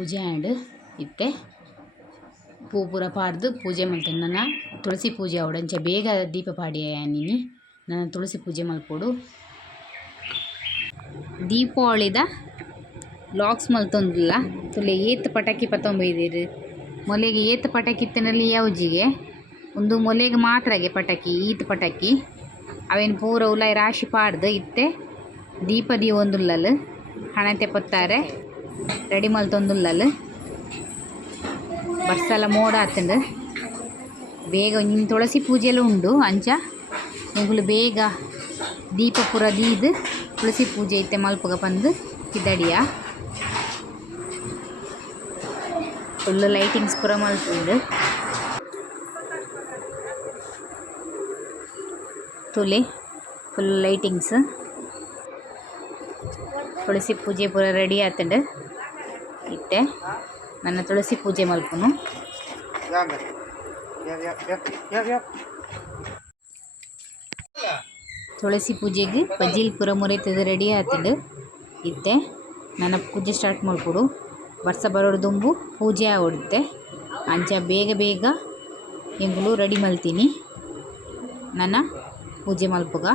ಪೂಜೆ ಆ್ಯಂಡ್ ಇತ್ತೆ ಪೂ ಪೂರ ಪಾಡ್ದು ಪೂಜೆ ಮಲ್ತೇನೆ. ನನ್ನ ತುಳಸಿ ಪೂಜೆ ಅವಡಂಚ ಬೇಗ ದೀಪ ಪಾಡಿ ನೀನು ನನ್ನ ತುಳಸಿ ಪೂಜೆ ಮಲ್ಪೋಡು. ದೀಪಾವಳಿದ ಲಾಕ್ಸ್ ಮಲ್ತೊಂದಿಲ್ಲ ತುಲೆ ಏತ್ ಪಟಾಕಿ ಪತ್ತೊಂಬೈದಿರು ಮೊಲೆಗೆ ಏತ್ ಪಟಾಕಿ ಇತ್ತನಲ್ಲಿ ಯಾವ್ಜಿಗೆ ಒಂದು ಮೊಲೆಗೆ ಮಾತ್ರಗೆ ಪಟಾಕಿ ಈತ್ ಪಟಾಕಿ ಅವೇನು ಪೂರ ಉಲಾಯಿ ರಾಶಿ ಪಾಡ್ದು ಇತ್ತೆ ದೀಪದಿ ಒಂದುಲ್ಲಲು ಹಣತೆ ಪತ್ತಾರೆ ರೆಡಿ ಮಲ್ತೊಂದುಲ್ಲಲು ಬರ್ಸಲ ಮೋಡ ಆತಂಡು ಬೇಗ ನಿನ್ನ ತುಳಸಿ ಪೂಜೆಲ್ಲ ಉಂಡು ಅಂಚ ಎಂಗುಲು ಬೇಗ ದೀಪ ಪೂರ ದೀದು ತುಳಸಿ ಪೂಜೆ ಇತ್ತೆ ಮಲ್ಪಗ ಬಂದು ಕಿದಡಿಯ ಫುಲ್ ಲೈಟಿಂಗ್ಸ್ ಪೂರ ಮಲ್ಪುಂಡು ತುಲೆ ಫುಲ್ ಲೈಟಿಂಗ್ಸ್ ತುಳಸಿ ಪೂಜೆ ಪೂರ ರೆಡಿ ಆತಂಡು ಇತ್ತೆ ನನ್ನ ತುಳಸಿ ಪೂಜೆ ಮಲ್ಪುನು. ತುಳಸಿ ಪೂಜೆಗೆ ಬಜ್ಜಿಲ್ ಪೂರ ಮುರೈತದ ರೆಡಿ ಆತಂಡು ಇತ್ತೆ ನನ್ನ ಪೂಜೆ ಸ್ಟಾರ್ಟ್ ಮಾಡ್ಕೊಡು. ವರ್ಷ ಬರೋಡು ದುಂಬು ಪೂಜೆ ಆವಡುತ್ತೆ ಅಂಚ ಬೇಗ ಬೇಗ ಎಂಗುಲು ರೆಡಿ ಮಲ್ತೀನಿ ನನ್ನ ಪೂಜೆ ಮಲ್ಪುಗ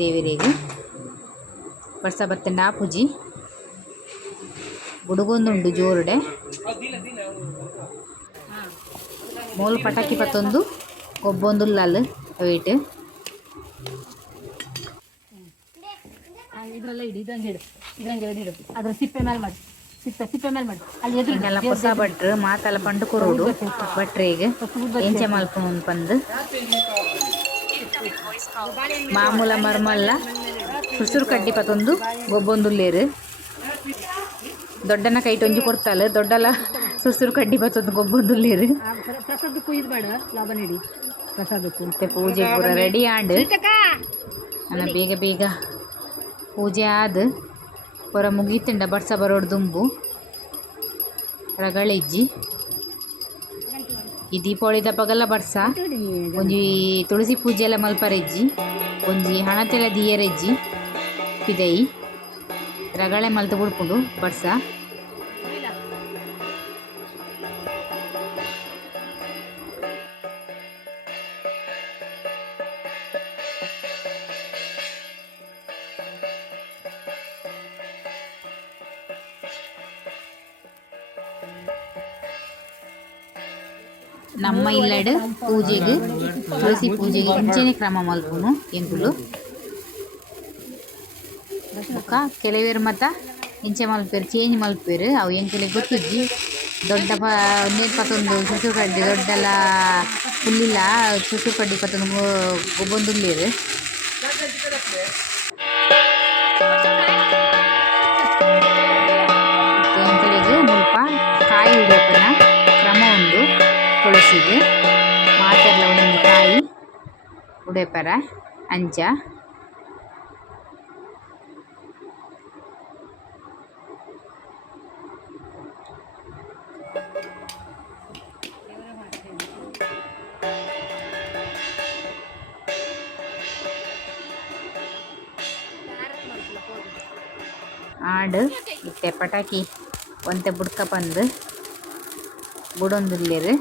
ದೇವರಿಗೆ ವರ್ಷ ಬತ್ತಂಡ ಆ ಪೂಜೆ ಬುಡುಗೊಂದುಂಡು ಜೋರುಡೆ ಮೂಲು ಪಟಾಕಿ ಪತ್ತೊಂದು ಒಬ್ಬೊಂದುಲ್ಲಲ್ ವೇಟ್ ಇದ್ರಲ್ಲ ಇಡು ಇದಂಗೆ ಇಡು ಇದಂಗೆ ಇಡು ಅದ್ರ ಸಿಪ್ಪೆ ಮೇಲೆ ಮಾಡಿ ಸಿಪ್ಪೆ ಮೇಲೆ ಮಾಡಿ ಅಲ್ಲಿ ಎದುರು ಹೊಸ ಭಟ್ರು ಮಾತೆಲ್ಲ ಪಂಡು ಕೊರೋಡು ಭಟ್ರಿಗೆ ಎಂಚೆ ಮಲ್ಪು ಪಂದು ಮಾಮೂಲ ಮರ್ಮಲ್ಲ ಸುಸುರು ಕಡ್ಡಿ ಪತ್ತೊಂದು ಗೊಬ್ಬೊಂದುಲ್ಲೇರು ದೊಡ್ಡನ ಕೈಟ್ ಒಂಜಿ ಕೊಡ್ತಾಳೆ ದೊಡ್ಡಲ ಸುಸುರು ಕಡ್ಡಿ ಪತ್ತೊಂದು ಗೊಬ್ಬೊಂದುಲ್ಲೇರು ಪ್ರಸಾದಕ್ಕೂ ಇದು ಬೇಡ ಲಾಭ ನೀಡಿ ಪ್ರಸಾದಕ್ಕೂ ಮತ್ತೆ ಪೂಜೆ ಪೂರ ರೆಡಿ ಆಂಡ್ ನನ್ನ ಬೇಗ ಬೇಗ ಪೂಜೆ ಆದ ಪೂರ ಮುಗೀತಂಡ ಬರ್ಸ ಬರೋಡು ದುಂಬು ರಗಳಿಜ್ಜಿ ಈ ದೀಪಾವಳಿ ದಪ್ಪಗೆಲ್ಲ ಬರ್ಸ ಒಂಜಿ ತುಳಸಿ ಪೂಜೆ ಎಲ್ಲ ಮಲ್ಪರೆಜ್ಜಿ ಒಂಜಿ ಹಣತೆಲ್ಲ ದಿಯರೆಜ್ಜಿ ಪಿದೈ ರಗಳೆ ಮಲ್ತು ಬಿಡ್ಕೊಂಡು ಬರ್ಸ ನಮ್ಮ ಇಲ್ಲಡು ಪೂಜೆಗೆ ತುಳಸಿ ಪೂಜೆಗೆ ಇಂಚೆನೆ ಕ್ರಮ ಮಲ್ಪುನು ಎಂಗುಲು ಬೊಕ್ಕ ಕೆಲವೇರು ಮತ್ತ ಇಂಚೆ ಮಲ್ಪೇರು ಚೇಂಜ್ ಮಲ್ಪೇರು ಅವು ಎಂಕೆಲೆ ಗೊತ್ತುಜ್ಜಿ ದೊಡ್ಡ ನೇರು ಪತ್ತೊಂದು ಸುಸುರು ಕಡ್ಡಿ ದೊಡ್ಡಲ ಹುಲ್ಲಿಲ್ಲ ಸುಸುರು ಕಡ್ಡಿ ಪತ್ತೊಂದು ಗೊಬ್ಬೊಂದುಲ್ಲೇರು ಎಂಕೆಲೆಗೆ ಮುಲ್ಪ ಕಾಯಿ ಹಿಡಿಯಪ್ಪನ ಕ್ರಮ ಉಂಡು ತುಳಸಿಗೆ ಮಾತೆಲ್ಲ ಒಂದು ಕಾಯಿ ಉಡೇಪರ ಅಂಚ ಆಡು ಇತ್ತೆ ಪಟಾಕಿ ಒಂತೆ ಬುಡ್ಕ ಬಂದು ಬುಡೊಂದುಲ್ಲೇರು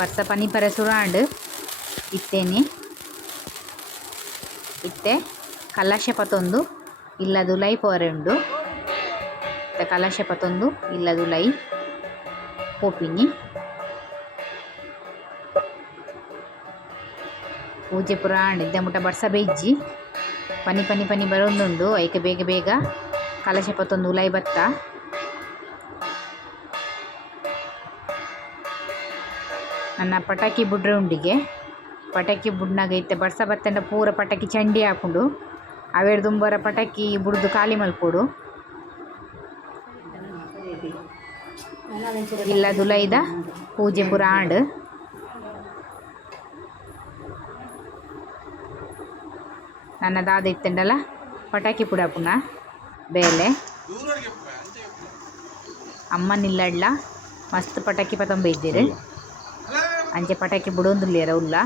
ವರ್ಷ ಪನಿಪರ ಸುರಾಂಡ್ ಇತ್ತೇನೆ ಇತ್ತೆ ಕಲಶ ಪತ್ತೊಂದು ಇಲ್ಲದು ಲೈ ಪೋರೆ ಉಂಡು ಕಲಶ ಪತ್ತೊಂದು ಇಲ್ಲದು ಲೈ ಪೋಪಿನಿ ಪೂಜೆ ಪುರ ಇದ್ದ ಮುಟ್ಟ ಬರ್ಸ ಬೇಯ್ಜಿ ಪನಿ ಪನಿ ಪನಿ ಬರೋಂದುಂಡು ಐಕೆ ಬೇಗ ಬೇಗ ಕಲಶ ಪತ್ತೊಂದು ಉಲೈ ಬತ್ತ ನನ್ನ ಪಟಾಕಿ ಬುಡ್ರೆ ಉಂಡಿಗೆ ಪಟಾಕಿ ಬುಡ್ನಾಗ ಇತ್ತೆ ಬರ್ಸ ಬತ್ತಂಡ ಪೂರ ಪಟಾಕಿ ಚಂಡಿ ಹಾಕೊಂಡು ಅವೇರು ದುಂಬರ ಪಟಾಕಿ ಬುಡ್ದು ಖಾಲಿ ಮಲ್ಪೋಡು ಇಲ್ಲ ದುಲೈದ ಪೂಜೆ ಪುರ ಆಂಡ್ ನನ್ನ ದಾದ ಇತ್ತಂಡಲ್ಲ ಪಟಾಕಿ ಪುಡಾಪುನ ಬೇಲೆ ಅಮ್ಮನಿಲ್ಲಡ್ಲ ಮಸ್ತ್ ಪಟಾಕಿ ಪತಂಬೈದ್ದೀರಿ ಅಂಚೆ ಪಟಾಕಿ ಬಿಡೋಂದುಲ್ಲೇರ ಉಲ್ಲ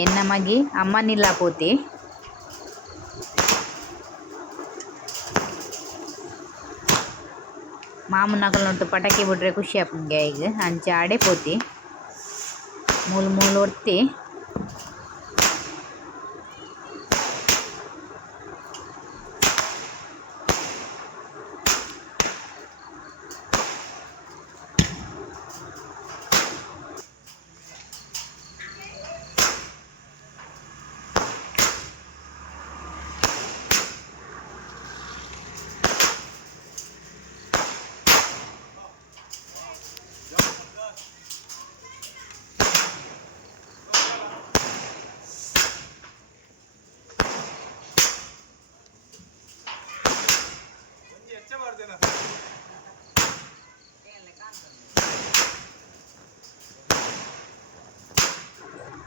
ಎನ್ನ ಮಗಿ ಅಮ್ಮನಿಲ್ಲ ಪೋತಿ ಮಾಮನಕಲ್ನೊಟ್ಟು ಪಟಾಕಿ ಬಿಡ್ರೆ ಖುಷಿ ಆಪುಂಗೆ ಈಗ ಅಂಚೆ ಆಡೆ ಪೋತಿ ಮೂಲು ಮೂಲು ಒರ್ತಿ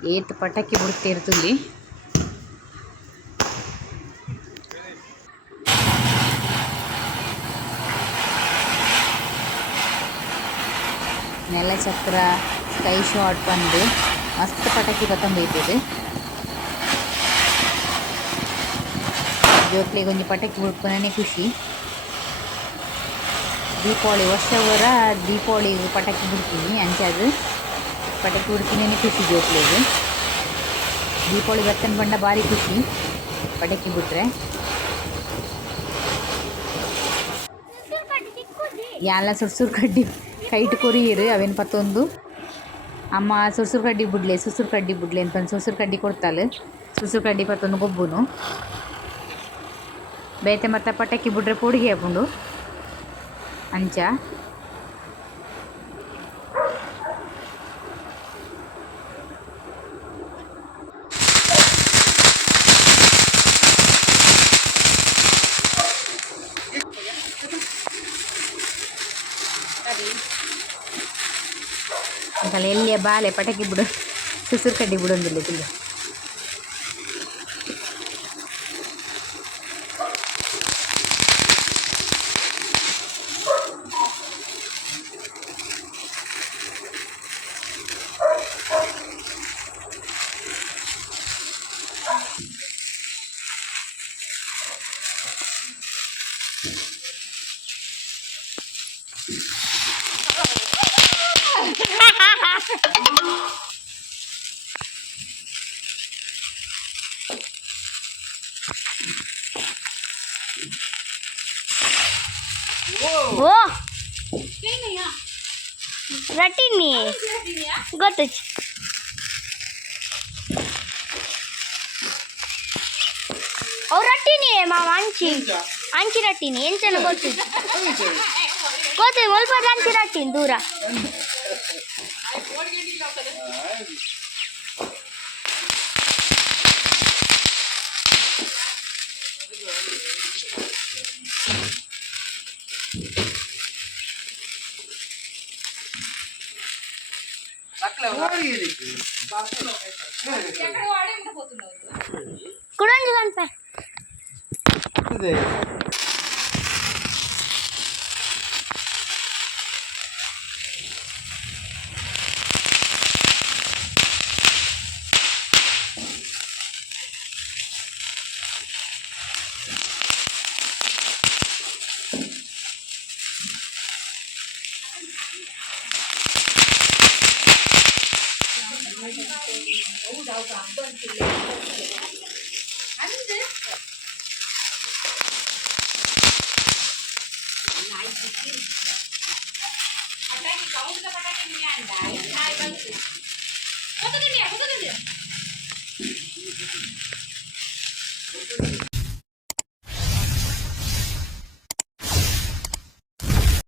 ಏತ್ ಪಟಾಕಿ ಬಿಡ್ತಿರ್ತಲ್ಲಿ ನೆಲ ಚಕ್ರ ಸ್ಕೈ ಶಾಟ್ ಬಂದು ಮಸ್ತ್ ಪಟಾಕಿ ಬತ್ತಂಬೈತದೆ ಜೋಕ್ಲಿಗೆ ಒಂಜಿ ಪಟಾಕಿ ಬಿಡ್ಪನೇ ಖುಷಿ ದೀಪಾವಳಿ ವರ್ಷವರ ದೀಪಾವಳಿ ಪಟಾಕಿ ಬಿಡ್ತೀನಿ ಅಂಚದು ಪಟಾಕಿ ಬಿಡ್ತೀನಿ ಖುಷಿ ಜೋಕ್ಲಿಗೆ ದೀಪಾವಳಿ ಬತ್ತನ ಬಂಡ ಭಾರಿ ಖುಷಿ ಪಟಾಕಿ ಬಿಟ್ರೆ ಯಾಲ ಸುರ್ಸುರು ಕಡ್ಡಿ ಕೈಟ್ ಕೊರಿಯರು ಅವೇನು ಪತ್ತೊಂದು ಅಮ್ಮ ಸುರ್ಸುರು ಕಡ್ಡಿ ಬಿಡ್ಲೆ ಅಂತ ಸುರ್ಸುರು ಕಡ್ಡಿ ಕೊಡ್ತಾಳೆ ಸುರ್ಸುರು ಕಡ್ಡಿ ಪತ್ತೊಂದು ಗೊಬ್ಬುನು ಬೇತೆ ಮತ್ತು ಪಟಾಕಿ ಬಿಡ್ರೆ ಪೋಡಿಗೆ ಹಾಕೊಂಡು ಅಂಚ ಎಲ್ಲಿಯ ಬಾಲೆ ಪಟಾಕಿ ಬಿಡು ಸುಸುರು ಕಡ್ಡಿ ಬಿಡೊಂದಿಲ್ಲ ತಿಲ್ಲ ಓ ರಟ್ಟಿನಿ ಗೊತ್ತು ಅವ್ರು ರಟ್ಟಿನಿ ಮಾವ ಅಂಚಿ ರಟ್ಟಿನಿ ಎಂಚನ ಗೊತ್ತು ಸ್ವಲ್ಪ ಅಂಚಿ ರಟ್ಟಿನಿ ದೂರ ಕುಡಂಜು ಕನ್ಪ